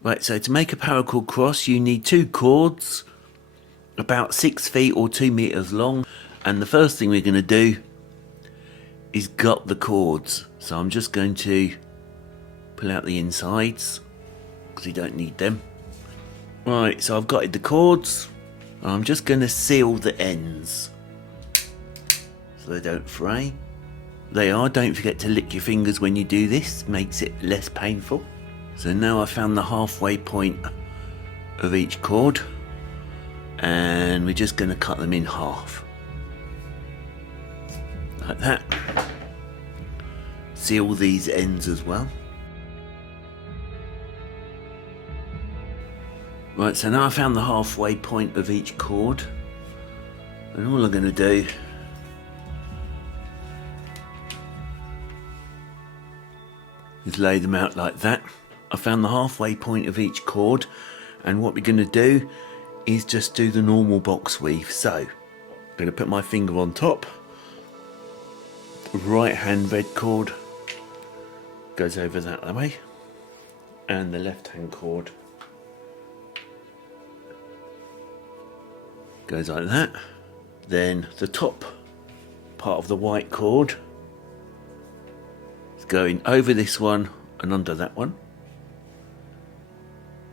Right, so to make a paracord cross you need 2 cords about 6 feet or 2 meters long, and the first thing we're going to do is gut the cords. So I'm just going to pull out the insides because you don't need them. Right, so I've gutted the cords. I'm just going to seal the ends so they don't fray. They are, don't forget to lick your fingers when you do this, makes it less painful. So now I've found the halfway point of each cord, and we're just going to cut them in half. Like that. Seal these ends as well. Right, so now I found the halfway point of each cord, and all I'm going to do is lay them out like that. I found the halfway point of each cord, and what we're going to do is just do the normal box weave. So I'm going to put my finger on top, right hand red cord goes over that way, and the left hand cord goes like that. Then the top part of the white cord is going over this one and under that one.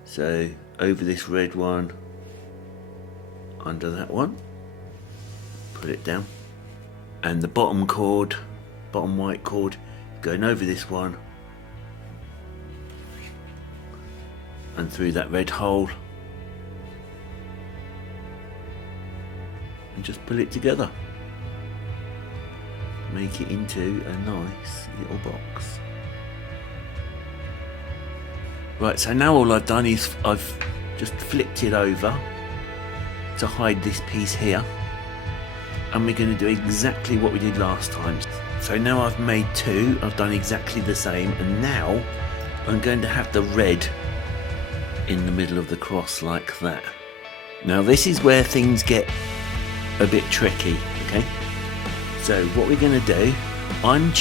So over this red one, under that one, put it down, and the bottom cord, bottom white cord, going over this one and through that red hole, and just pull it together, make it into a nice little box. Right, so now all I've done is I've just flipped it over to hide this piece here, and we're going to do exactly what we did last time. So now I've made 2, I've done exactly the same, and now I'm going to have the red in the middle of the cross like that. Now this is where things get a bit tricky, okay? So what we're going to do, I'm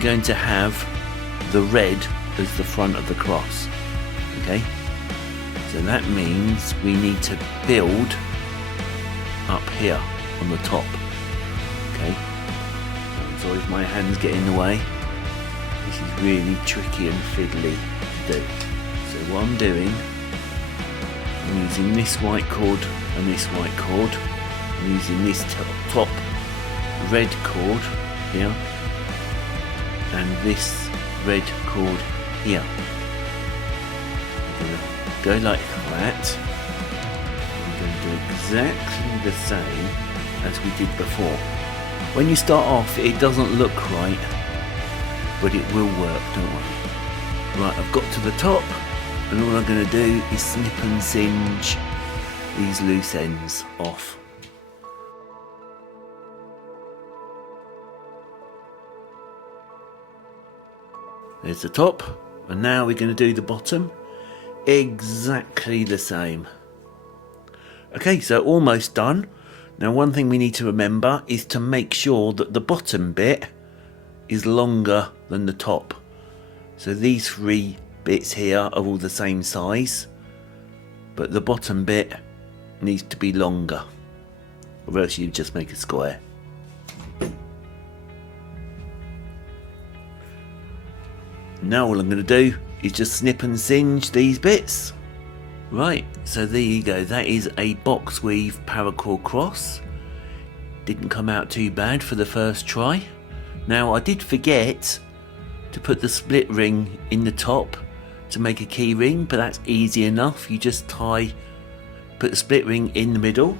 going to have the red as the front of the cross, okay? So that means we need to build up here on the top, okay? I'm sorry if my hands get in the way. This is really tricky and fiddly to do. So what I'm doing, I'm using this white cord and this white cord. I'm using this top red cord here and this red cord here. I'm going to go like that. I'm going to do exactly the same as we did before. When you start off it doesn't look right, but it will work, don't worry. Right, I've got to the top, and all I'm going to do is snip and singe these loose ends off. There's the top, and now we're going to do the bottom exactly the same. Okay, so almost done. Now one thing we need to remember is to make sure that the bottom bit is longer than the top. So these 3 bits here are all the same size, but the bottom bit needs to be longer, or else you just make a square. Now all I'm going to do is just snip and singe these bits. Right, so there you go, that is a Box Weave Paracord Cross. Didn't come out too bad for the first try. Now I did forget to put the split ring in the top to make a key ring, but that's easy enough. You just put the split ring in the middle.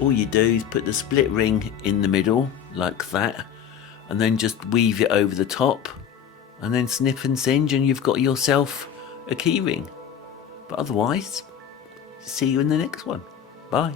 All you do is put the split ring in the middle like that, and then just weave it over the top, and then snip and singe, and you've got yourself a key ring. But otherwise, see you in the next one. Bye.